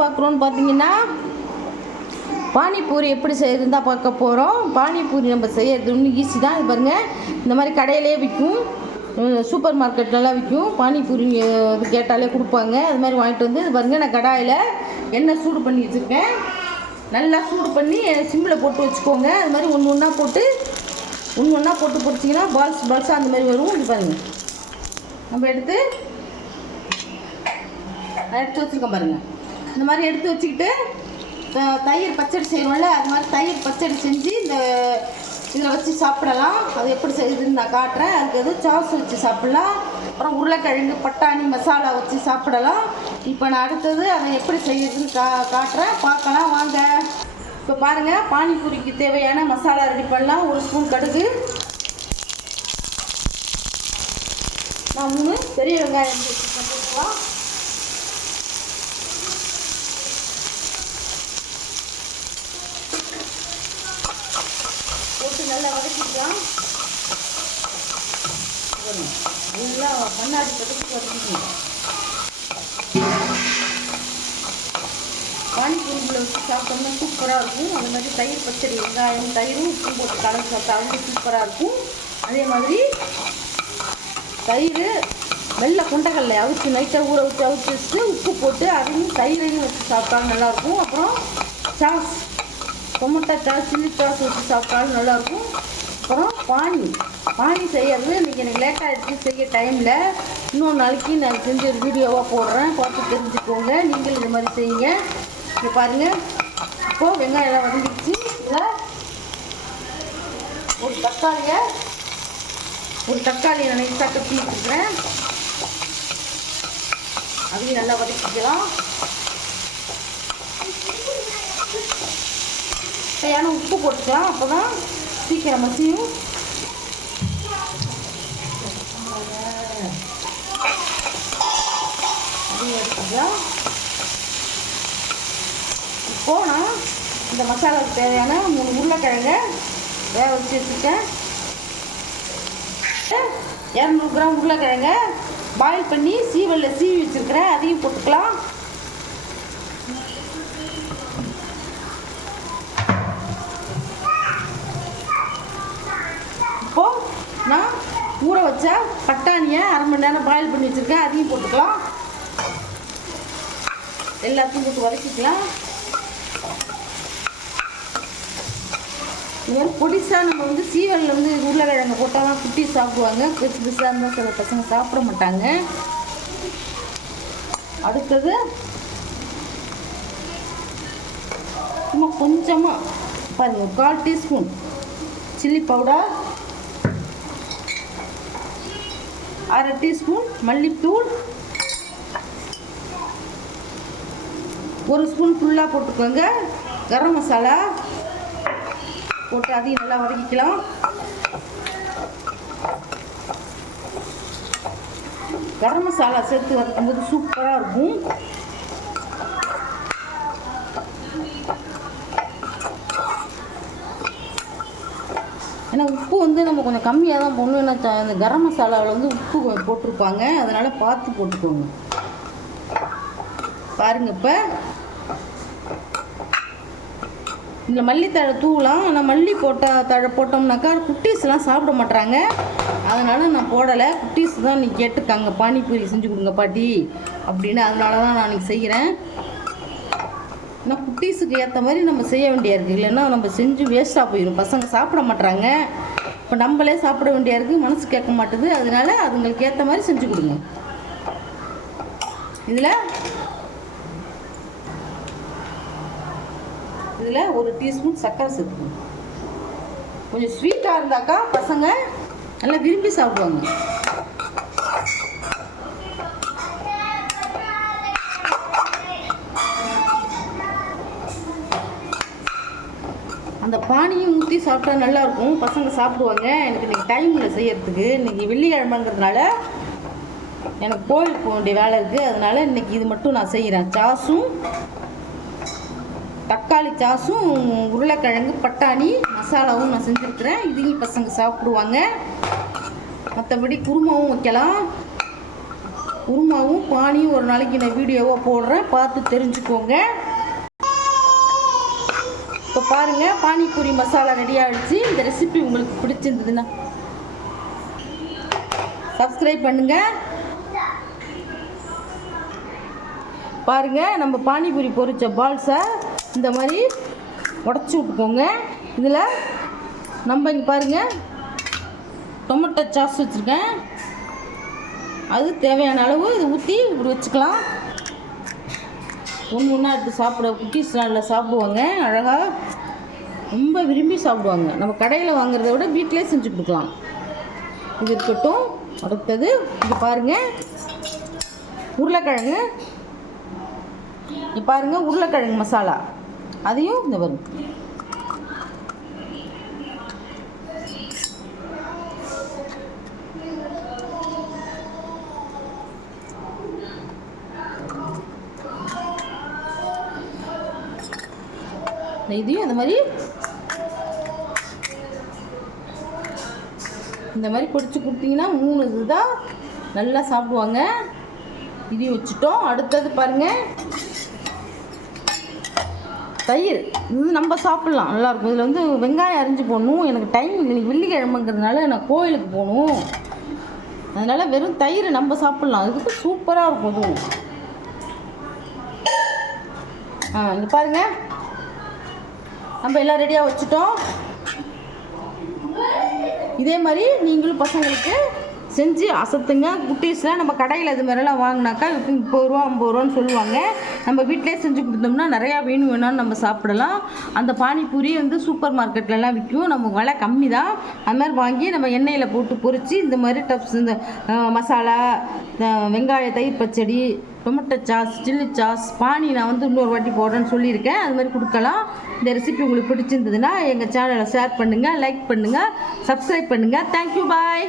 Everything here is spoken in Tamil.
பார்க்குறோன்னு பார்த்தீங்கன்னா பானிபூரி எப்படி செய்யறதுன்னு தான் பார்க்க போகிறோம். பானிபூரி நம்ம செய்யறது இன்னும் ஈஸி தான். இது பாருங்கள், இந்த மாதிரி கடையிலே விற்கும், சூப்பர் மார்க்கெட்லலாம் விற்கும். பானிபூரி இது கேட்டாலே கொடுப்பாங்க. அது மாதிரி வாங்கிட்டு வந்து இது பாருங்கள், நான் கடாயில் எண்ணெய் சூடு பண்ணி வச்சுருக்கேன். நல்லா சூடு பண்ணி சிம்மில் போட்டு வச்சுக்கோங்க. அது மாதிரி ஒன்று ஒன்றா போட்டு பொரிச்சிங்கன்னா பால்ஸாக அந்த மாதிரி வரும். இது பாருங்கள், நம்ம எடுத்து வச்சுருக்கோம் பாருங்கள். இந்த மாதிரி எடுத்து வச்சுக்கிட்டு தயிர் பச்சடி செய்வோம்ல, அது மாதிரி தயிர் பச்சடி செஞ்சு இதில் வச்சு சாப்பிடலாம். அது எப்படி செய்யுதுன்னு நான் காட்டுறேன். அதுக்கு எதுவும் சாஸ் வச்சு சாப்பிட்லாம். அப்புறம் உருளைக்கிழங்கு பட்டாணி மசாலா வச்சு சாப்பிடலாம். இப்போ நான் அடுத்தது அதை எப்படி செய்யுதுன்னு காட்டுறேன், பார்க்கலாம் வாங்க. இப்போ பாருங்கள், பானிபூரிக்கு தேவையான மசாலா ரெடி பண்ணலாம். 1 ஸ்பூன் கடுகு, நான் 3 பெரிய வெங்காயம் போட்டுக்கலாம். போட்டு நல்லா வதக்கிக்கலாம். நல்லா கண்ணாடி பதத்துக்கு வதக்கிக்கணும். பானிபூரியில் வச்சு சாப்பிட்டோம்னா சூப்பராக இருக்கும். அது மாதிரி தயிர் பச்சடி, வெங்காயம் தயிரும் உப்பு போட்டு கலந்து சாப்பிட்டா அதுவும் சூப்பராக இருக்கும். அதே மாதிரி தயிர் வெள்ளை கொண்டக்கடலை அவிச்சு நைட்டாக ஊற வச்சு வச்சுட்டு உப்பு போட்டு அதையும் தயிரையும் வச்சு சாப்பிட்டாலும் நல்லாயிருக்கும். அப்புறம் sauce, tomato sauce, chilli sauce வச்சு சாப்பிட்டாலும் நல்லாயிருக்கும். அப்புறம் பானி செய்யறது இன்றைக்கி எனக்கு லேட்டாக எடுத்து செய்ய டைமில், இன்னொரு நாளைக்கு நான் செஞ்ச ஒரு வீடியோவாக போடுறேன், பார்த்து தெரிஞ்சுக்கோங்க. நீங்கள் இது மாதிரி செய்யுங்க. இங்கே பாருங்கள், இப்போது வெங்காயம் வதங்கிடுச்சு. இதில் ஒரு தக்காளியை நைஸாக கட்டி வச்சுக்கிறேன். அதையும் நல்லா வதக்கிக்கலாம். தேவையான உப்பு போட்டுக்கலாம், அப்போ தான் சீக்கிரம் மசியும். அதையும் எடுத்துக்கலாம். இப்போது நான் இந்த மசாலாவுக்கு தேவையான 3 உருளைக்கிழங்கை வேக வச்சு வச்சுருக்கேன். 200 கிராம் உருளைக்கிழங்க பாயில் பண்ணி சீவலில் சீவி வச்சுருக்கிறேன். அதையும் போட்டுக்கலாம். இப்போது நான் ஊற வச்ச பட்டாணியை 1/2 மணி நேரம் பாயில் பண்ணி வச்சுருக்கேன். அதையும் போட்டுக்கலாம். எல்லாத்தையும் போட்டு வதக்கிக்கலாம். இது மாதிரி பொடிசாக நம்ம வந்து சீவலில் உருளைக்கிழங்கு போட்டால் தான் குட்டி சாப்பிடுவாங்க. பெருசாக இருந்தால் சில பசங்க சாப்பிட மாட்டாங்க. அடுத்தது சும்மா கொஞ்சமாக பாருங்கள், 1/4 டீஸ்பூன் சில்லி பவுடர், 1/2 டீஸ்பூன் மல்லித்தூள், 1 ஸ்பூன் ஃபுல்லாக போட்டுக்கோங்க. கரம் மசாலா போட்டு அதையும் நல்லா வதக்கிக்கலாம். கரம் மசாலா சேர்த்து வதக்கும்போது சூப்பராக இருக்கும். ஏன்னா உப்பு நம்ம கொஞ்சம் கம்மியாக தான் போடணும். ஏன்னா இந்த கரம் மசாலாவில் உப்பு போட்டிருப்பாங்க, அதனால் பார்த்து போட்டுக்கோங்க. பாருங்கள், இப்போ இதில் மல்லித்தழை தூவலாம். ஆனால் மல்லி போட்டோம்னாக்கா குட்டீஸ்லாம் சாப்பிட மாட்டாங்க. அதனால் நான் போடலை. குட்டீஸ் தான் நீ கேட்டுக்காங்க, பானிபூரி செஞ்சு கொடுங்க பாட்டி அப்படின்னு. அதனால தான் நான் இன்றைக்கி செய்கிறேன். ஆனால் குட்டீஸுக்கு ஏற்ற மாதிரி நம்ம செய்ய வேண்டியா இருக்குது. இல்லைன்னா நம்ம செஞ்சு வேஸ்ட்டாக போயிடும். பசங்க சாப்பிட மாட்டாங்க. இப்போ நம்மளே சாப்பிட வேண்டியா இருக்குது, மனசு கேட்க மாட்டுது. அதனால அதுங்களுக்கு ஏற்ற மாதிரி செஞ்சு கொடுங்க. இதில் 1 டீஸ்பூன் சர்க்கரை சேர்த்துக்கணும். கொஞ்சம் ஸ்வீட்டாக இருந்தாக்கா பசங்க நல்லா விரும்பி சாப்பிடுவாங்க. அந்த பானியும் ஊற்றி சாப்பிட்டா நல்லாயிருக்கும், பசங்க சாப்பிடுவாங்க. எனக்கு இன்றைக்கி டைம் இல்லை செய்யறதுக்கு. இன்றைக்கி வெள்ளிக்கிழமைங்கிறதுனால எனக்கு கோயில் போக வேண்டிய வேலை இருக்குது. அதனால் இன்றைக்கி இது மட்டும் நான் செய்கிறேன். சாஸும் தக்காளி சாஸும் உருளைக்கிழங்கு பட்டாணி மசாலாவும் நான் செஞ்சுருக்கிறேன். இதையும் பசங்க சாப்பிடுவாங்க. மற்றபடி குருமாவும் வைக்கலாம். குருமாவும் பானியும் ஒரு நாளைக்கு நான் வீடியோவாக போடுறேன், பார்த்து தெரிஞ்சுக்கோங்க. இப்போ பாருங்கள், பானிபூரி மசாலா ரெடி ஆகிடுச்சு. இந்த ரெசிபி உங்களுக்கு பிடிச்சிருந்ததுன்னா சப்ஸ்கிரைப் பண்ணுங்கள். பாருங்கள், நம்ம பானிபூரி பொரிச்ச பால்ஸை இந்த மாதிரி உடச்சி விட்டுக்கோங்க. இதில் நம்ம இங்கே பாருங்கள் டொமேட்டோ சாஸ் வச்சுருக்கேன், அது தேவையான அளவு இது ஊற்றி இப்படி வச்சுக்கலாம். ஒன்று ஒன்றா எடுத்து சாப்பிட குட்டீஸ்லாம் நல்லா சாப்பிடுவாங்க, அழகாக ரொம்ப விரும்பி சாப்பிடுவாங்க. நம்ம கடையில் வாங்குறத விட வீட்டிலே செஞ்சு கொடுக்கலாம். இது இருக்கட்டும். அடுத்தது இது பாருங்கள், உருளைக்கிழங்கு. இது பாருங்கள், உருளைக்கிழங்கு மசாலா, அதையும் இந்த வரும். இதையும் இந்த மாதிரி பொரிச்சு கொடுத்தீங்கன்னா 3 இதுதான் நல்லா சாப்பிடுவாங்க. இதையும் வச்சுட்டோம். அடுத்தது பாருங்கள், தயிர். இது நம்ம சாப்பிட்லாம், நல்லாயிருக்கும். இதில் வந்து வெங்காயம் அரிஞ்சு போடணும். எனக்கு டைம் இல்லை, வெள்ளிக்கிழமைங்கிறதுனால நான் கோயிலுக்கு போகணும், அதனால் வெறும் தயிர் நம்ம சாப்பிட்லாம். அதுக்கு சூப்பராக இருக்கும். அதுவும் இங்கே பாருங்கள், நம்ம எல்லாம் ரெடியாக வச்சுட்டோம். இதே மாதிரி நீங்களும் பசங்களுக்கு செஞ்சு அசத்துங்க. குட்டீஸ்லாம் நம்ம கடையில் இது மாதிரிலாம் வாங்கினாக்கா 30 ரூபா 50 ரூபான்னு சொல்லுவாங்க. நம்ம வீட்டிலே செஞ்சு கொடுத்தோம்னா நிறையா வேணும்னாலும் நம்ம சாப்பிடலாம். அந்த பானிபூரி வந்து சூப்பர் மார்க்கெட்லலாம் விற்கும், நமக்கு விலை கம்மி தான். அது மாதிரி வாங்கி நம்ம எண்ணெயில் போட்டு பொரித்து இந்த மாதிரி டப்ஸ், இந்த மசாலா, வெங்காய தயிர் பச்சடி, டொமேட்டோ சாஸ், சில்லி சாஸ், பானி நான் வந்து இன்னொரு வாட்டி போடுறேன்னு சொல்லியிருக்கேன். அது மாதிரி கொடுக்கலாம். இந்த ரெசிபி உங்களுக்கு பிடிச்சிருந்ததுன்னா எங்கள் சேனலை ஷேர் பண்ணுங்கள், லைக் பண்ணுங்கள், சப்ஸ்கிரைப் பண்ணுங்கள். தேங்க்யூ, பாய்.